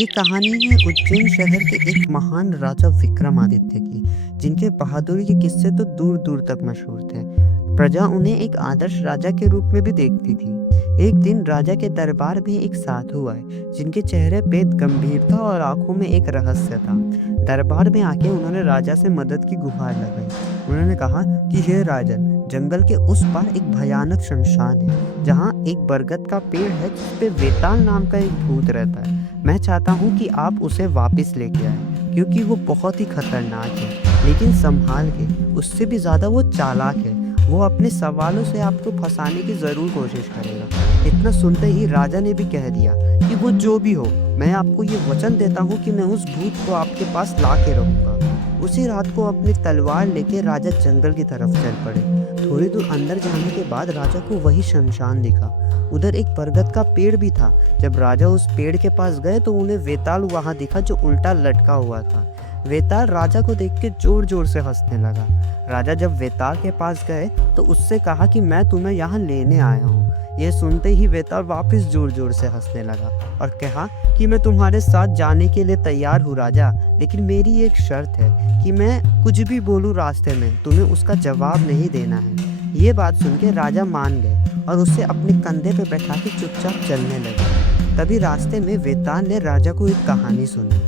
ये कहानी है उज्जैन शहर के एक महान राजा विक्रमादित्य की, जिनके बहादुरी के किस्से तो दूर दूर तक मशहूर थे। प्रजा उन्हें एक आदर्श राजा के रूप में भी देखती थी। एक दिन राजा के दरबार में एक साधु आए, जिनके चेहरे पे गंभीरता और आंखों में एक रहस्य था। दरबार में आके उन्होंने राजा से मदद की गुहार लगाई। उन्होंने कहा कि हे राजन, जंगल के उस पार एक भयानक शमशान है, जहाँ एक बरगद का पेड़ है जिस पे वेताल नाम का एक भूत रहता है। मैं चाहता हूँ कि आप उसे वापस लेके आए, क्योंकि वो बहुत ही खतरनाक है, लेकिन संभाल के। उससे भी ज़्यादा वो चालाक है। वो अपने सवालों से आपको फंसाने की ज़रूर कोशिश करेगा। इतना सुनते ही राजा ने भी कह दिया कि वो जो भी हो, मैं आपको ये वचन देता हूँ कि मैं उस भूत को आपके पास ला के रहूँगा। उसी रात को अपनी तलवार लेके राजा जंगल की तरफ चल पड़े। थोड़ी दूर अंदर जाने के बाद राजा को वही शमशान दिखा। उधर एक बरगद का पेड़ भी था। जब राजा उस पेड़ के पास गए तो उन्हें वेताल वहां दिखा, जो उल्टा लटका हुआ था। वेताल राजा को देख के जोर जोर से हंसने लगा। राजा जब वेताल के पास गए तो उससे कहा कि मैं तुम्हें यहाँ लेने आया हूँ। ये सुनते ही वेताल वापस जोर जोर से हंसने लगा और कहा कि मैं तुम्हारे साथ जाने के लिए तैयार हूँ राजा, लेकिन मेरी एक शर्त है कि मैं कुछ भी बोलूँ रास्ते में, तुम्हें उसका जवाब नहीं देना है। ये बात सुन के राजा मान गए और उसे अपने कंधे पे बैठा के चुपचाप चलने लगे। तभी रास्ते में वेताल ने राजा को एक कहानी सुनी।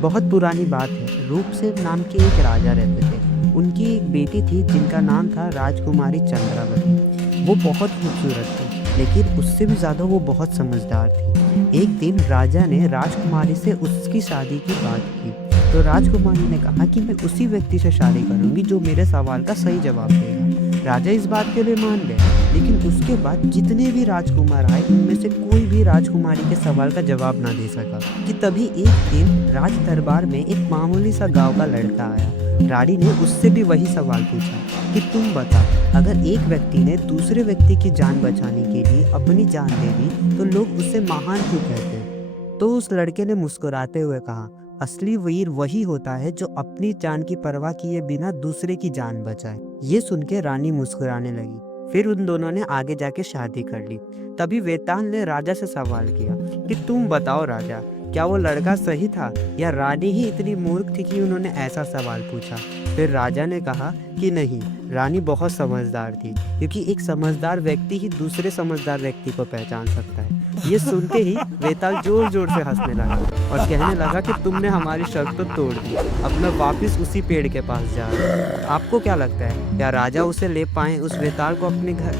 बहुत पुरानी बात है। रूपसेन नाम के एक राजा रहते थे। उनकी एक बेटी थी जिनका नाम था राजकुमारी चंद्रावती। वो बहुत खूबसूरत थी, लेकिन उससे भी ज़्यादा वो बहुत समझदार थी। एक दिन राजा ने राजकुमारी से उसकी शादी की बात की, तो राजकुमारी ने कहा कि मैं उसी व्यक्ति से शादी करूंगी जो मेरे सवाल का सही जवाब देगा। राजा इस बात के लिए मान गए, लेकिन उसके बाद जितने भी राजकुमार आए, उनमें से कोई भी राजकुमारी के सवाल का जवाब ना दे सका। कि तभी एक दिन राज दरबार में एक मामूली सा गांव का लड़का आया। रानी ने उससे भी वही सवाल पूछा कि तुम बता, अगर एक व्यक्ति ने दूसरे व्यक्ति की जान बचाने के लिए अपनी जान दे दी तो लोग उसे महान क्यों कहते हैं? तो उस लड़के ने मुस्कुराते हुए कहा, असली वीर वही होता है जो अपनी जान की परवाह किए बिना दूसरे की जान बचाए। ये सुन के रानी मुस्कुराने लगी। फिर उन दोनों ने आगे जाके शादी कर ली। तभी वेताल ने राजा से सवाल किया कि तुम बताओ राजा, क्या वो लड़का सही था या रानी ही इतनी मूर्ख थी कि उन्होंने ऐसा सवाल पूछा? फिर राजा ने कहा कि नहीं, रानी बहुत समझदार थी, क्योंकि एक समझदार व्यक्ति ही दूसरे समझदार व्यक्ति को पहचान सकता है। ये सुनते ही वेताल जोर जोर से हंसने लगा और कहने लगा कि तुमने हमारी शर्त तो तोड़ दी। अब मैं वापस उसी पेड़ के पास जा रहा हूँ। आपको क्या लगता है, क्या राजा उसे ले पाए उस वेताल को अपने घर?